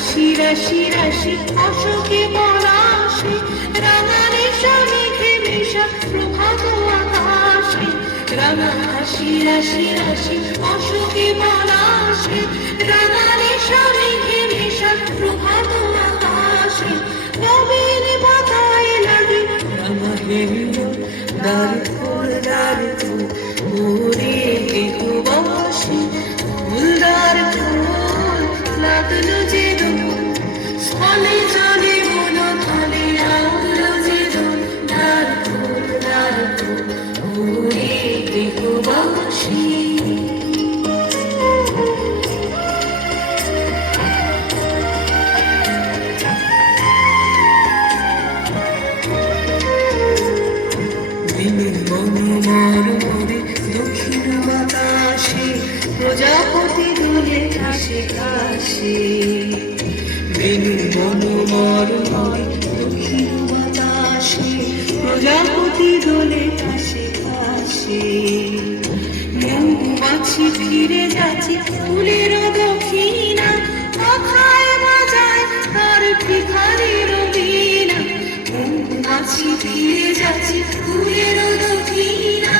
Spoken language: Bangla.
হাসি রাশি রাশি অশোকে পলাশে রাঙারে মেঘে মেশা প্রভাত আকাশে। রাঙা হাসি রাশি রাশি অশোকে পলাশে রাঙারে মেঘে মেশা প্রভাত আকাশে। নবীন বাতায় লাগে রাঙা হেল দ্বার খোল দ্বার খোল ওরে গৃহবাসী ফুলদার খোল লাগলো যে দোল স্থলে জলে মন থলে লাগলো যে দোল দ্বার খোল ওরে গৃহবাসী। দক্ষিণ বাতাসে প্রজাপতি দোলে ঘাসে ঘাসে। বেনু বন মরমরে দক্ষিণ বাতাসে প্রজাপতি দোলে ঘাসে ঘাসে। মৌমাছি ফিরে যাচ্ছে ফুলের দক্ষিণা মাথায় বাজায় তার ভিখারির বীণা। মৌমাছি ফিরে যাচ্ছে ফুলের দক্ষিণা